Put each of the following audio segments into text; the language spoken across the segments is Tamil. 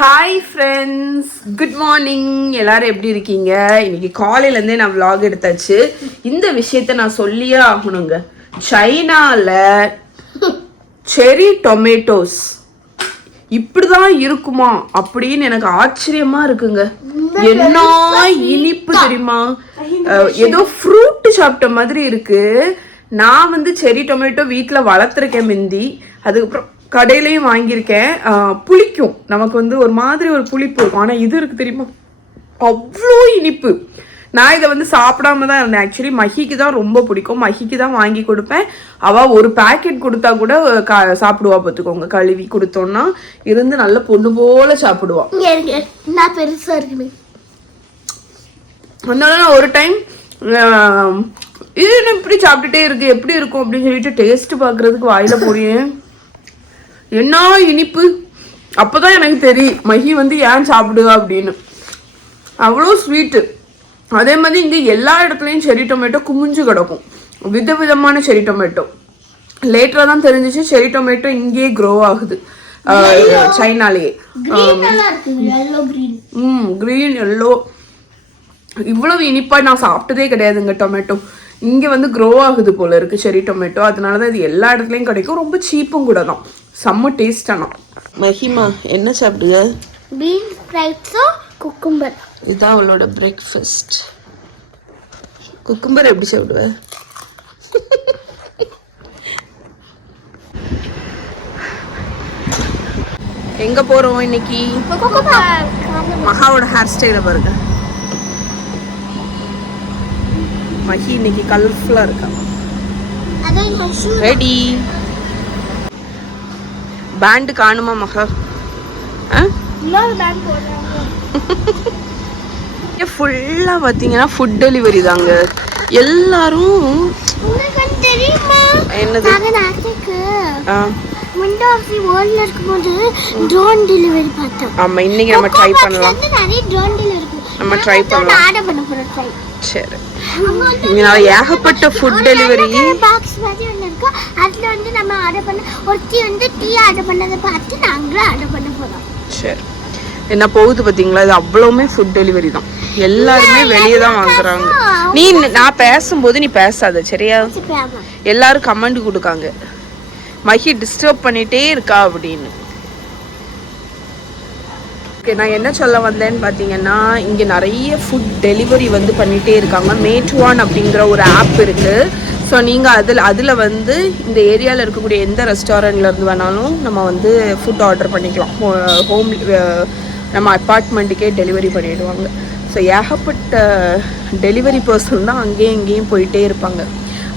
Hi friends, good morning. எல்லாரும் எப்படி இருக்கீங்க? இன்னைக்கு காலையிலேருந்தே நான் vlog எடுத்தாச்சு. இந்த விஷயத்த நான் சொல்லியே ஆகணுங்க. சைனால செரி டொமேட்டோஸ் இப்படிதான் இருக்குமா அப்படின்னு எனக்கு ஆச்சரியமா இருக்குங்க. என்ன இனிப்பு தெரியுமா? ஏதோ ஃப்ரூட் சாப்பிட்ட மாதிரி இருக்கு. நான் வந்து செரி டொமேட்டோ வீட்டில் வளர்த்துருக்கேன் மிந்தி. அதுக்கப்புறம் கடையிலையும் வாங்கியிருக்கேன். புளிக்கும், நமக்கு வந்து ஒரு மாதிரி ஒரு புளிப்பு இருக்கும். ஆனால் இது இருக்கு தெரியுமா, அவ்வளோ இனிப்பு. நான் இதை வந்து சாப்பிடாம தான் இருந்தேன். ஆக்சுவலி மஹிக்கு தான் ரொம்ப பிடிக்கும். மஹிக்கு தான் வாங்கி கொடுப்பேன். அவள் ஒரு பேக்கெட் கொடுத்தா கூட சாப்பிடுவா. பார்த்துக்கோங்க, கழுவி கொடுத்தோன்னா இருந்து நல்ல பொண்ணு போல சாப்பிடுவா. பெருசா இருக்கு. அதனால நான் ஒரு டைம் இது இப்படி சாப்பிட்டுட்டே இருக்கு, எப்படி இருக்கும் அப்படின்னு சொல்லிட்டு டேஸ்ட் பார்க்கறதுக்கு வாயில போறேன். என்ன இனிப்பு! அப்போதான் எனக்கு தெரியும் மஹி வந்து ஏன் சாப்பிடுவா அப்படின்னு. அவ்வளோ ஸ்வீட்டு. அதே மாதிரி இங்கே எல்லா இடத்துலையும் செரி டொமேட்டோ குமிஞ்சு கிடக்கும், விதவிதமான செரி டொமேட்டோ. லேட்டராக தான் தெரிஞ்சிச்சு செரி டொமேட்டோ இங்கேயே க்ரோ ஆகுது சைனாலேயே. கிரீன் எல்லோ இவ்வளவு இனிப்பா நான் சாப்பிட்டதே கிடையாதுங்க. டொமேட்டோ இங்கே வந்து க்ரோ ஆகுது போல இருக்கு செரி டொமேட்டோ. அதனால தான் இது எல்லா இடத்துலையும் கிடைக்கும். ரொம்ப சீப்பும் கூட தான். செம்ம டேஸ்ட். ஆனால் மஹிமா என்ன சாப்பிடுங்க? பீன்ஸ் ஃப்ரைஸும் குக்கும்பர். இதுதான் அவளோட பிரேக்ஃபாஸ்ட். குக்கும்பர் எப்படி சாப்பிடுவ? எங்க போறோம் இன்னைக்கு? மகாவோட ஹேர் ஸ்டைல பாருங்க. மஹி இன்னைக்கு கலர்ஃபுல்லா இருக்கா. ரெடி. பேண்ட் காணுமா மகா? ஃபுல்லா பாத்தீங்கன்னா ஃபுட் டெலிவரி தாங்க எல்லாரும். என்னது? ஆமா, இன்னைக்கு நம்ம ட்ரை பண்ணலாம். நம்ம ட்ரை பண்ணலாம். சரி, இங்க ஏகப்பட்ட ஃபுட் டெலிவரி. அதுல வந்து நம்ம ஆர்டர் பண்ண ஒருத்தி வந்து டீ ஆர்டர் பண்ணதை பார்த்து நாங்களும் ஆர்டர் பண்ண போறோம். சரி, என்ன போகுது பாத்தீங்களா? இது அவ்வளவுமே ஃபுட் டெலிவரி தான். எல்லாருமே வெளியே தான் வாங்குறாங்க. நான் பேசும்போது நீ பேசாத, சரியா? எல்லாரும் கமெண்ட் கொடுக்காங்க மஹி டிஸ்டர்ப் பண்ணிட்டே இருக்கா அப்படின்னு. நான் என்ன சொல்ல வந்தேன்னு பார்த்தீங்கன்னா, இங்கே நிறைய ஃபுட் டெலிவரி வந்து பண்ணிகிட்டே இருக்காங்க. மேட்வான் அப்படிங்கிற ஒரு ஆப் இருக்குது. ஸோ நீங்கள் அதில் வந்து இந்த ஏரியாவில் இருக்கக்கூடிய எந்த ரெஸ்டாரண்ட்லேருந்து வேணாலும் நம்ம வந்து ஃபுட் ஆர்டர் பண்ணிக்கலாம். ஹோம் நம்ம அப்பார்ட்மெண்ட்டுக்கே டெலிவரி பண்ணிவிடுவாங்க. ஸோ ஏகப்பட்ட டெலிவரி பர்சன் தான் அங்கேயும் இங்கேயும் போயிட்டே இருப்பாங்க.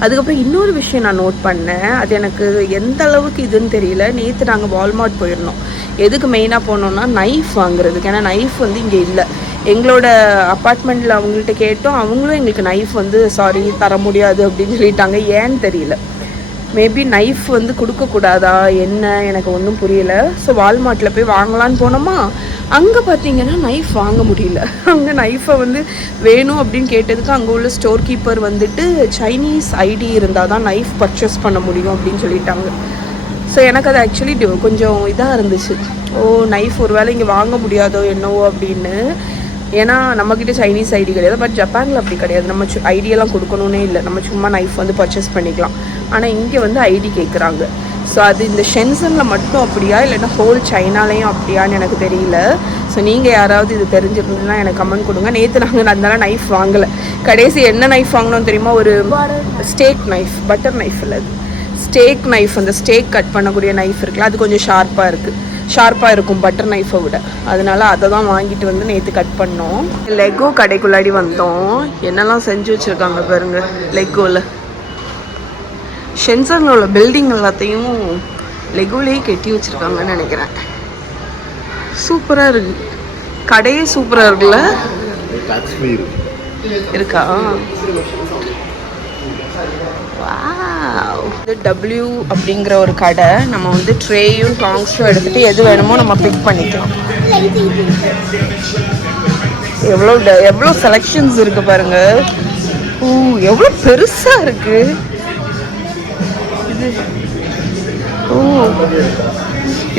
அதுக்கப்புறம் இன்னொரு விஷயம் நான் நோட் பண்ணேன். அது எனக்கு எந்த அளவுக்கு இதுன்னு தெரியல. நேற்று நாங்கள் வால்மார்ட் போயிருந்தோம். எதுக்கு மெயினாக போனோம்னா நைஃப் வாங்குறதுக்கு. ஏன்னா நைஃப் வந்து இங்கே இல்லை. எங்களோட அப்பார்ட்மெண்ட்டில் அவங்கள்ட்ட கேட்டோம். அவங்களும் எங்களுக்கு நைஃப் வந்து சாரி தர முடியாது அப்படின்னு சொல்லிட்டாங்க. ஏன்னு தெரியல. மேபி நைஃப் வந்து கொடுக்கக்கூடாதா என்ன, எனக்கு ஒன்றும் புரியல. ஸோ வால்மார்ட்டில் போய் வாங்கலான்னு போனோமா, அங்கே பார்த்தீங்கன்னா நைஃப் வாங்க முடியல. அங்கே நைஃபை வந்து வேணும் அப்படின்னு கேட்டதுக்கு அங்கே உள்ள ஸ்டோர் கீப்பர் வந்துட்டு சைனீஸ் ஐடி இருந்தால் தான் நைஃப் பர்ச்சேஸ் பண்ண முடியும் அப்படின்னு சொல்லிட்டாங்க. ஸோ எனக்கு அது ஆக்சுவலி கொஞ்சம் இதாக இருந்துச்சு. ஓ, நைஃப் ஒரு வேளை இங்கே வாங்க முடியாதோ என்னவோ அப்படின்னு. ஏன்னா நம்மக்கிட்ட சைனீஸ் ஐடி கிடையாது. பட் ஜப்பானில் அப்படி கிடையாது. நம்ம ஐடியெல்லாம் கொடுக்கணுன்னே இல்லை. நம்ம சும்மா நைஃப் வந்து பர்ச்சேஸ் பண்ணிக்கலாம். ஆனால் இங்கே வந்து ஐடி கேட்குறாங்க. ஸோ அது இந்த ஷென்சனில் மட்டும் அப்படியா இல்லைன்னா ஹோல் சைனாலையும் அப்படியான்னு எனக்கு தெரியல. ஸோ நீங்கள் யாராவது இது தெரிஞ்சிருந்ததுன்னா எனக்கு கமெண்ட் கொடுங்க. நேற்று நாங்கள் அதனால நைஃப் வாங்கலை. கடைசி என்ன நைஃப் வாங்கினோம் தெரியுமா? ஒரு ஸ்டேக் நைஃப், பட்டர் நைஃப் இல்லை, அது ஸ்டேக் நைஃப். அந்த ஸ்டேக் கட் பண்ணக்கூடிய நைஃப் இருக்குல்ல, அது கொஞ்சம் ஷார்ப்பாக இருக்கும் பட்டர் நைஃபை விட. அதனால அதை தான் வாங்கிட்டு வந்து நேற்று கட் பண்ணோம். லெகோ கடைக்குள்ளாடி வந்தோம். என்னெல்லாம் செஞ்சு வச்சுருக்காங்க பாருங்க லெகோவில். ஷென்சனில் உள்ள பில்டிங் எல்லாத்தையும் லெகோலேயே கட்டி வச்சுருக்காங்கன்னு நினைக்கிறேன். சூப்பராக இருக்கு. கடையே சூப்பராக இருக்குல்ல? இருக்கா? இது டபிள்யூ அப்படிங்கிற ஒரு கடை. நம்ம வந்து ட்ரேயும் டாங்ஸும் எடுத்துகிட்டு எது வேணுமோ நம்ம பிக் பண்ணிக்கலாம். எவ்வளோ செலெக்ஷன்ஸ் இருக்குது பாருங்க. எவ்வளோ பெருசாக இருக்குது இது.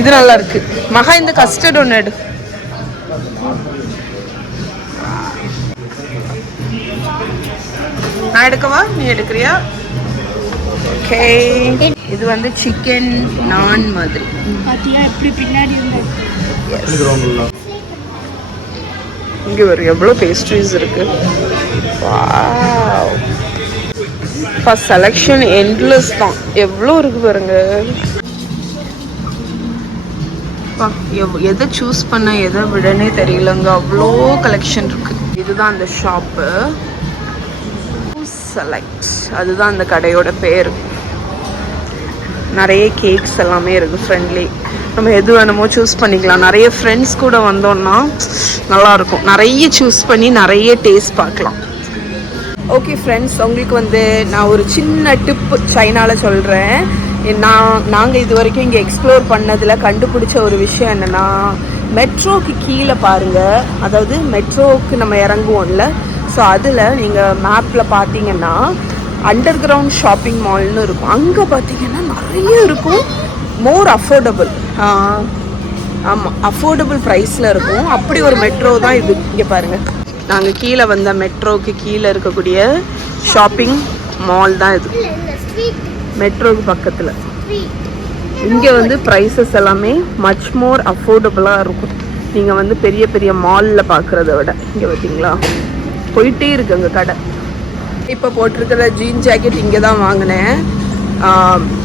இது நல்லா இருக்கு. மகா இந்த கஸ்டர்ட் ஒன்று எடு. நான் எடுக்கவா, நீ எடுக்கிறியா? ஓகே, இது வந்து சிக்கன் நான் மாதிரி. பாத்தியா எப்படி பின்னாடி இங்கே ஒரு எவ்வளோ பேஸ்ட்ரீஸ் இருக்கு. வாவ், செலெக்ஷன் எண்ட்லெஸ் தான். எவ்வளோ இருக்கு பாருங்க. எதை சூஸ் பண்ண எதை விடனே தெரியலங்க, அவ்வளோ கலெக்ஷன் இருக்கு. இதுதான் அந்த ஷாப்பு, செலக்ட், அதுதான் அந்த கடையோட பேர். நிறைய கேக்ஸ் எல்லாமே இருக்கு ஃப்ரெண்ட்லி. நம்ம எது வேணுமோ சூஸ் பண்ணிக்கலாம். நிறைய ஃப்ரெண்ட்ஸ் கூட வந்தோம்னா நல்லாயிருக்கும், நிறைய சூஸ் பண்ணி நிறைய டேஸ்ட் பார்க்கலாம். ஓகே ஃப்ரெண்ட்ஸ், உங்களுக்கு வந்து நான் ஒரு சின்ன டிப் சைனாவில் சொல்கிறேன். நாங்கள் இது வரைக்கும் இங்கே எக்ஸ்ப்ளோர் பண்ணதில் கண்டுபிடிச்ச ஒரு விஷயம் என்னென்னா, மெட்ரோக்கு கீழே பாருங்கள், அதாவது மெட்ரோவுக்கு நம்ம இறங்குவோம்ல, ஸோ அதில் நீங்கள் மேப்பில் பார்த்தீங்கன்னா அண்டர் கிரவுண்ட் ஷாப்பிங் மால்னு இருக்கும். அங்கே பார்த்தீங்கன்னா நிறைய இருக்கும், மோர் அஃபோர்டபுள். ஆமாம், அஃபோர்டபுள் ப்ரைஸில் இருக்கும். அப்படி ஒரு மெட்ரோ தான் இது. இங்கே பாருங்கள், நாங்கள் கீழே வந்த மெட்ரோவுக்கு கீழே இருக்கக்கூடிய ஷாப்பிங் மால் தான் இது, மெட்ரோவுக்கு பக்கத்தில். இங்கே வந்து ப்ரைஸஸ் எல்லாமே மச் மோர் அஃபோர்டபுளாக இருக்கும். நீங்கள் வந்து பெரிய பெரிய மாலில் பார்க்குறத விட. இங்கே பார்த்தீங்களா, போயிட்டே இருக்கு அங்கே கடை. இப்போ போட்டிருக்கிற ஜீன் ஜாக்கெட் இங்கே தான் வாங்கினேன்.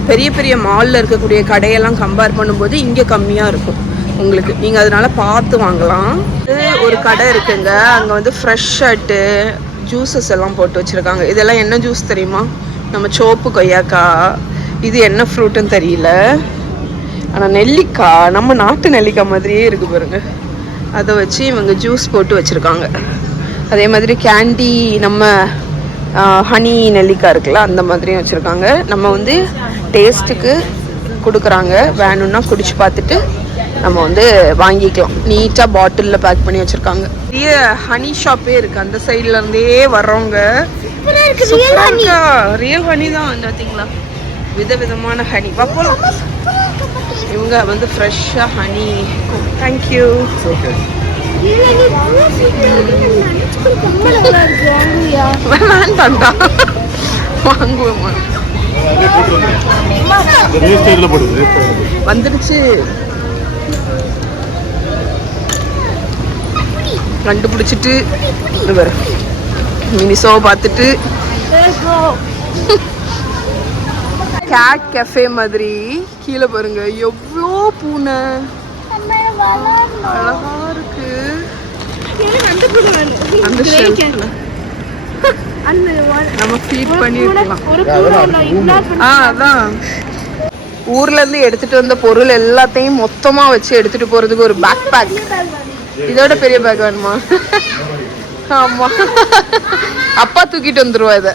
பெரிய பெரிய மாலில் இருக்கக்கூடிய கடையெல்லாம் கம்பேர் பண்ணும்போது இங்கே கம்மியாக இருக்கும் உங்களுக்கு. நீங்கள் அதனால் பார்த்து வாங்கலாம். ஒரு கடை இருக்குங்க, அங்கே வந்து ஃப்ரெஷ் ஷர்ட்டு, ஜூஸஸ் எல்லாம் போட்டு வச்சுருக்காங்க. இதெல்லாம் என்ன ஜூஸ் தெரியுமா? நம்ம சோப்பு கொய்யாக்காய். இது என்ன ஃப்ரூட்டுன்னு தெரியல, ஆனால் நெல்லிக்காய், நம்ம நாட்டு நெல்லிக்காய் மாதிரியே இருக்குது பாருங்க. அதை வச்சு இவங்க ஜூஸ் போட்டு வச்சுருக்காங்க. அதே மாதிரி கேண்டி, நம்ம ஹனி நெல்லிக்காய் இருக்குல்ல, அந்த மாதிரியும் வச்சுருக்காங்க. நம்ம வந்து டேஸ்ட்டுக்கு கொடுக்குறாங்க, வேணும்னா குடிச்சு பார்த்துட்டு நம்ம வந்து வாங்கிக்கலாம். நீட்டாக பாட்டிலில் பேக் பண்ணி வச்சுருக்காங்க. பெரிய ஹனி ஷாப்பே இருக்குது அந்த சைட்லேருந்தே வர்றவங்க. ரியல் ஹனி தான் பார்த்தீங்களா, விதவிதமான ஹனி. வா போகலாம். இவங்க வந்து ஃப்ரெஷ்ஷாக ஹனி. தேங்க்யூ. வேண்டாண்டா, வாங்குவோமா? வந்துடுச்சு, கண்டுபிடிச்சிட்டு மினிசோவை பார்த்துட்டு கேட் கஃபே மாதிரி கீழே பாருங்க, எவ்வளோ பூனை அழகா இருக்கு. அந்த ஷெல்ஃப்ல நம்ம ஃபீட் பண்ணி இருக்கலாம். அதான் ஊர்ல இருந்து எடுத்துட்டு வந்த பொருள் எல்லாத்தையும் மொத்தமா வச்சு எடுத்துட்டு போறதுக்கு ஒரு பேக் பேக். இதோட பெரிய பேக் வேணுமா? ஆமா, அப்பா தூக்கிட்டு வந்துருவா இத.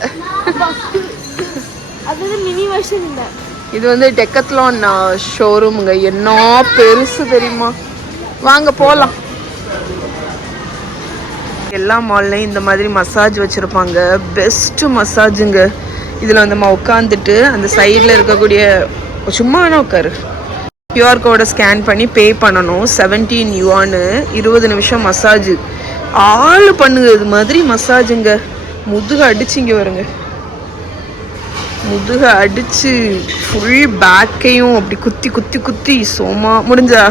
இது வந்து டெக்கத்லான் ஷோரூமுங்க. என்ன பெருசு தெரியுமா? வாங்க போகலாம். எல்லா மால்லையும் இந்த மாதிரி மசாஜ் வச்சுருப்பாங்க. பெஸ்ட்டு மசாஜுங்க. இதில் வந்து நம்ம உட்காந்துட்டு அந்த சைடில் இருக்கக்கூடிய சும்மா வேணால் உட்காரு, கியூஆர் கோடை ஸ்கேன் பண்ணி பே பண்ணணும். 17 யுவானு, 20 நிமிஷம் மசாஜு. ஆள் பண்ணுங்க இது மாதிரி மசாஜுங்க. முதுக அடிச்சிங்க வருங்க, முதுக அடிச்சு ஃபுல் பேக்கையும் அப்படி குத்தி குத்தி குத்தி சோமா முடிஞ்சா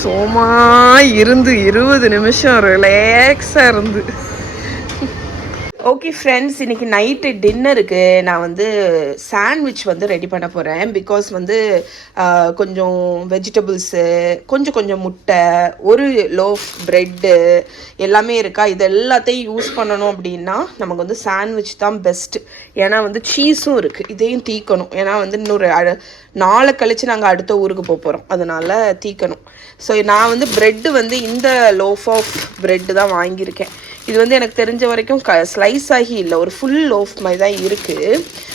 சோமா இருந்து 20 நிமிஷம் ரிலாக்ஸாக இருந்து. ஓகே ஃப்ரெண்ட்ஸ், இன்றைக்கி நைட்டு டின்னருக்கு நான் வந்து சாண்ட்விச் வந்து ரெடி பண்ண போகிறேன். பிகாஸ் வந்து கொஞ்சம் வெஜிடபிள்ஸு, கொஞ்சம் முட்டை, ஒரு லோஃப் ப்ரெட்டு எல்லாமே இருக்கா. இது எல்லாத்தையும் யூஸ் பண்ணணும் அப்படின்னா நமக்கு வந்து சாண்ட்விச் தான் பெஸ்ட்டு. ஏன்னா வந்து சீஸும் இருக்குது, இதையும் தீக்கணும். ஏன்னா வந்து இன்னொரு நாளை கழித்து நாங்கள் அடுத்த ஊருக்கு போகிறோம், அதனால் தீக்கணும். ஸோ நான் வந்து ப்ரெட்டு வந்து இந்த லோஃப் ஆஃப் ப்ரெட்டு தான் வாங்கியிருக்கேன். இது வந்து எனக்கு தெரிஞ்ச வரைக்கும் ஸ்லைஸ் ஆகி இல்லை, ஒரு ஃபுல் லோஃப் மாதிரி தான் இருக்குது.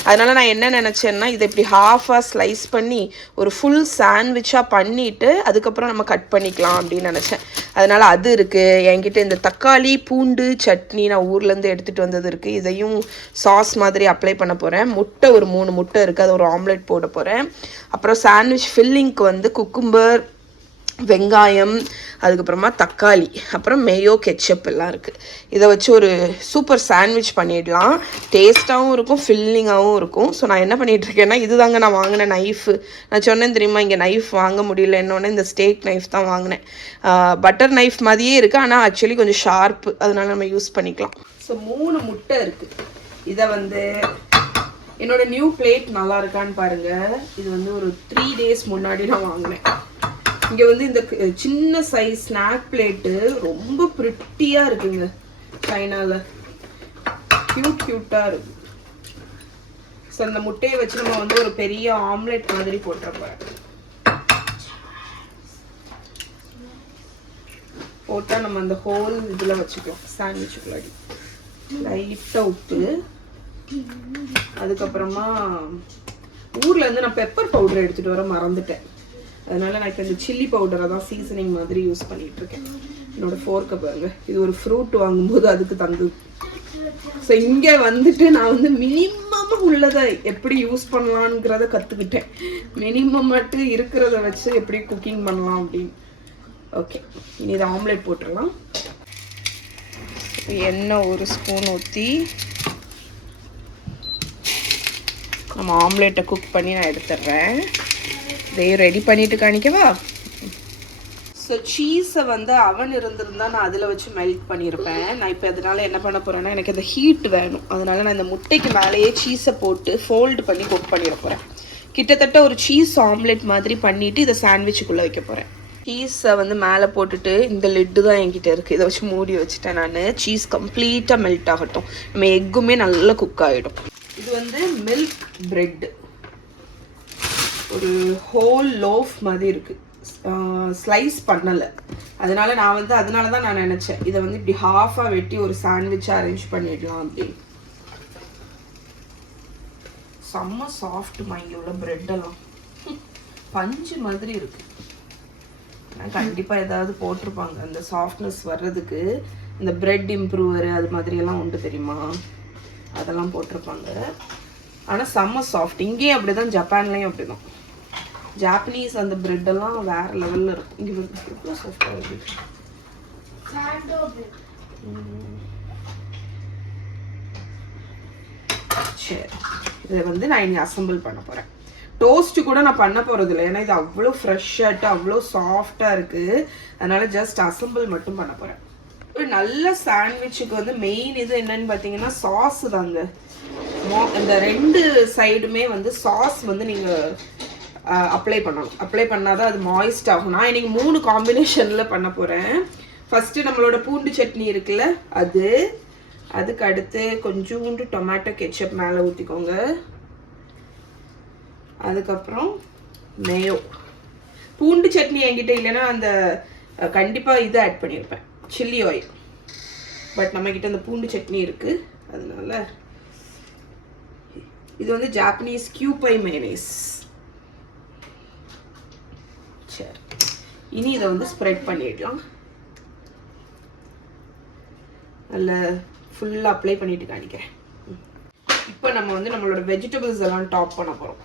அதனால் நான் என்ன நினச்சேன்னா, இதை இப்படி ஹாஃபாக ஸ்லைஸ் பண்ணி ஒரு ஃபுல் சாண்ட்விச்சாக பண்ணிவிட்டு அதுக்கப்புறம் நம்ம கட் பண்ணிக்கலாம் அப்படின்னு நினச்சேன். அதனால் அது இருக்குது என்கிட்ட. இந்த தக்காளி பூண்டு சட்னி நான் ஊர்லேருந்து எடுத்துகிட்டு வந்தது இருக்குது. இதையும் சாஸ் மாதிரி அப்ளை பண்ண போகிறேன். முட்டை ஒரு 3 முட்டை இருக்குது, அது ஒரு ஆம்லெட் போட போகிறேன். அப்புறம் சாண்ட்விச் ஃபில்லிங்க்கு வந்து குக்கும்பர், வெங்காயம், அதுக்கப்புறமா தக்காளி, அப்புறம் மேயோ கெச்சப் எல்லாம் இருக்குது. இதை வச்சு ஒரு சூப்பர் சாண்ட்விச் பண்ணிடலாம். டேஸ்ட்டாகவும் இருக்கும், ஃபில்லிங்காகவும் இருக்கும். ஸோ நான் என்ன பண்ணிகிட்ருக்கேன்னா, இதுதாங்க நான் வாங்கின நைஃபு. நான் சொன்னேன் தெரியுமா, இங்கே நைஃப் வாங்க முடியல, என்னொன்னே இந்த ஸ்டேக் நைஃப் தான் வாங்கினேன். பட்டர் நைஃப் மாதிரியே இருக்குது, ஆனால் ஆக்சுவலி கொஞ்சம் ஷார்ப்பு, அதனால நம்ம யூஸ் பண்ணிக்கலாம். ஸோ 3 முட்டை இருக்குது. இதை வந்து என்னோட நியூ பிளேட் நல்லா இருக்கான்னு பாருங்க. இது வந்து ஒரு 3 days முன்னாடி நான் வாங்கினேன். இங்கே வந்து இந்த சின்ன சைஸ் ஸ்நாக் பிளேட்டு ரொம்ப ப்ரிட்டியாக இருக்குங்க, சைனாவில் க்யூட்டாக இருக்கு. ஸோ அந்த முட்டையை வச்சு நம்ம வந்து ஒரு பெரிய ஆம்லெட் மாதிரி போட்டுறப்போம். போட்டால் நம்ம அந்த ஹோல் இதில் வச்சுக்கலாம், சாண்ட்விச்சுக்குள்ளாடி. லைட்டாக உப்பு, அதுக்கப்புறமா ஊர்லேருந்து நான் பெப்பர் பவுடர் எடுத்துகிட்டு வர மறந்துட்டேன். அதனால நான் இப்போ இந்த சில்லி பவுடரை தான் சீசனிங் மாதிரி யூஸ் பண்ணிகிட்ருக்கேன். என்னோடய ஃபோர்க்கை பாருங்க, இது ஒரு ஃப்ரூட் வாங்கும்போது அதுக்கு தந்து. ஸோ இங்கே வந்துட்டு நான் வந்து மினிமம் உள்ளதை எப்படி யூஸ் பண்ணலான்ங்கிறத கற்றுக்கிட்டேன். மினிமம் மட்டும் இருக்கிறத வச்சு எப்படி குக்கிங் பண்ணலாம் அப்படின்னு. ஓகே, இனி இதை ஆம்லேட் போட்டுடலாம். எண்ணெய் 1 ஸ்பூன் ஊற்றி நம்ம ஆம்லேட்டை குக் பண்ணி நான் எடுத்துடுறேன். இதையும் ரெடி பண்ணிவிட்டு காணிக்கவா? ஸோ சீஸை வந்து அவன் இருந்திருந்தால் நான் அதில் வச்சு மெல்ட் பண்ணியிருப்பேன். நான் இப்போ அதனால் என்ன பண்ண போகிறேன்னா, எனக்கு அந்த ஹீட் வேணும். அதனால் நான் இந்த முட்டைக்கு மேலேயே சீஸை போட்டு ஃபோல்டு பண்ணி குக் பண்ணிட போகிறேன். கிட்டத்தட்ட ஒரு சீஸ் ஆம்லேட் மாதிரி பண்ணிவிட்டு இதை சாண்ட்விச்சுக்குள்ளே வைக்க போகிறேன். சீஸை வந்து மேலே போட்டுட்டு இந்த லிட்டு தான் என்கிட்ட இருக்குது, இதை வச்சு மூடி வச்சுட்டேன் நான். சீஸ் கம்ப்ளீட்டாக மெல்ட் ஆகட்டும், நம்ம எக்குமே நல்லா குக் ஆகிடும். இது வந்து மில்க் பிரெட்டு, ஒரு ஹோல் லோஃப் மாதிரி இருக்குது, ஸ்லைஸ் பண்ணலை. அதனால தான் நான் நினச்சேன் இதை வந்து இப்படி ஹாஃபாக வெட்டி ஒரு சாண்ட்விட்சாக அரேஞ்ச் பண்ணிடலாம் அப்படின்னு. செம்ம சாஃப்ட்மா இங்கே உள்ள பிரெட்டெல்லாம், பஞ்சு மாதிரி இருக்குது. கண்டிப்பாக ஏதாவது போட்டிருப்பாங்க அந்த சாஃப்ட்னஸ் வர்றதுக்கு. இந்த பிரெட் இம்ப்ரூவர் அது மாதிரியெல்லாம் உண்டு தெரியுமா, அதெல்லாம் போட்டிருப்பாங்க. ஆனால் செம்ம சாஃப்ட். இங்கேயும் அப்படி தான், ஜப்பான்லேயும் அப்படி தான். ஜாப்பனீஸ் அந்த பிரெட்டெல்லாம் வேறு லெவலில் இருக்கும். இங்கே எவ்வளோ சாஃப்டாக இருக்குது. சரி, இதை வந்து நான் இங்கே அசம்பிள் பண்ண போகிறேன். டோஸ்ட்டு கூட நான் பண்ண போகிறது இல்லை, ஏன்னா இது அவ்வளோ ஃப்ரெஷ்ஷாகிட்டு அவ்வளோ சாஃப்டாக இருக்குது. அதனால் ஜஸ்ட் அசம்பிள் மட்டும் பண்ண போகிறேன். ஒரு நல்ல சாண்ட்விச்சுக்கு வந்து மெயின் இது என்னன்னு பார்த்தீங்கன்னா சாஸ் தாங்க. இந்த 2 சைடுமே வந்து சாஸ் வந்து நீங்கள் அப்ளை பண்ணணும். அப்ளை பண்ணாதான் அது மாய்ஸ்ட் ஆகும். நான் இன்னைக்கு 3 காம்பினேஷனில் பண்ண போகிறேன். ஃபஸ்ட்டு நம்மளோட பூண்டு சட்னி இருக்குல்ல அது, அதுக்கு அடுத்து கொஞ்சோண்டு டொமேட்டோ கெச்சப் மேலே ஊற்றிக்கோங்க. அதுக்கப்புறம் மேயோ. பூண்டு சட்னி என்கிட்ட இல்லைன்னா அந்த கண்டிப்பாக இதை ஆட் பண்ணியிருப்பேன், சில்லி ஆயில். பட் நம்மக்கிட்ட அந்த பூண்டு சட்னி இருக்குது, அதனால இது வந்து ஜாப்பனீஸ் கியூபை மேனேஸ். சரி, இனி இதை வந்து ஸ்ப்ரெட் பண்ணிடலாம். நல்ல ஃபுல்லாக அப்ளை பண்ணிட்டு காணிக்கிறேன். இப்போ நம்ம வந்து நம்மளோட வெஜிடபிள்ஸ் எல்லாம் டாப் பண்ண போகிறோம்.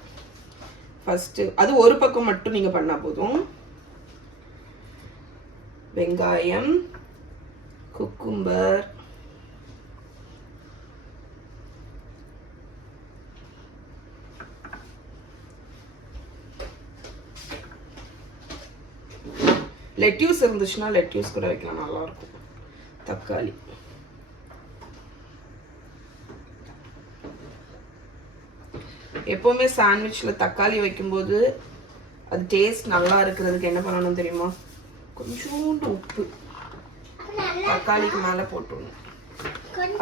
ஃபஸ்ட்டு அது ஒரு பக்கம் மட்டும் நீங்கள் பண்ணால் போதும். வெங்காயம், குக்கும்பர், லெட்யூஸ் இருந்துச்சுன்னா லெட்யூஸ் கூட வைக்கலாம், நல்லாயிருக்கும். தக்காளி, எப்போவுமே சாண்ட்விச்சில் தக்காளி வைக்கும்போது அது டேஸ்ட் நல்லா இருக்கிறதுக்கு என்ன பண்ணணும் தெரியுமா, கொஞ்சோண்டு உப்பு தக்காளிக்கு மேலே போட்டுடணும்.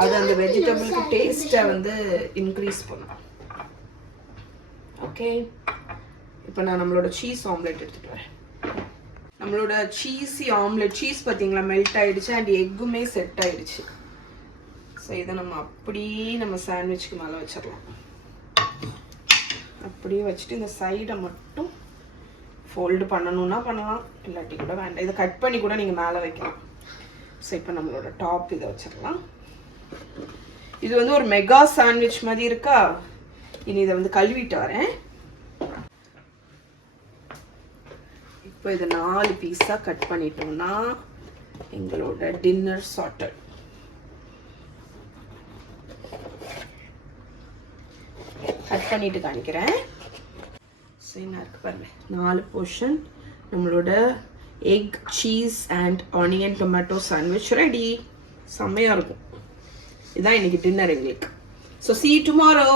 அது அந்த வெஜிடபிளுக்கு டேஸ்ட்டை வந்து இன்க்ரீஸ் பண்ணும். ஓகே, இப்போ நான் நம்மளோட சீஸ் ஆம்லெட் எடுத்துகிட்டு வரேன். நம்மளோட சீஸி ஆம்லெட், சீஸ் பார்த்தீங்களா மெல்ட் ஆகிடுச்சு, அண்ட் எக்குமே செட் ஆகிடுச்சு. ஸோ இதை நம்ம அப்படியே நம்ம சாண்ட்விச்சுக்கு மேலே வச்சிடலாம். அப்படியே வச்சுட்டு இந்த சைடை மட்டும் ஃபோல்டு பண்ணணுன்னா பண்ணலாம், இல்லாட்டி கூட வேண்டாம். இதை கட் பண்ணி கூட நீங்கள் மேலே வைக்கலாம். ஸோ இப்போ நம்மளோட டாப் இதை வச்சிடலாம். இது வந்து ஒரு மெகா சாண்ட்விச் மாதிரி இருக்கா. இனி இதை வந்து கழுவிட்டு வரேன். இப்போ இதை 4 பீஸாக கட் பண்ணிட்டோம்னா எங்களோட டின்னர் சார்ட்டட். கட் பண்ணிட்டு காணிக்கிறேன். ஸோ என்ன இருக்குது பாருங்க, 4 போர்ஷன் நம்மளோட egg cheese and onion tomato sandwich ready. செம்மையாக இருக்கும். இதுதான் இன்னைக்கு டின்னர் எங்களுக்கு. So see you tomorrow.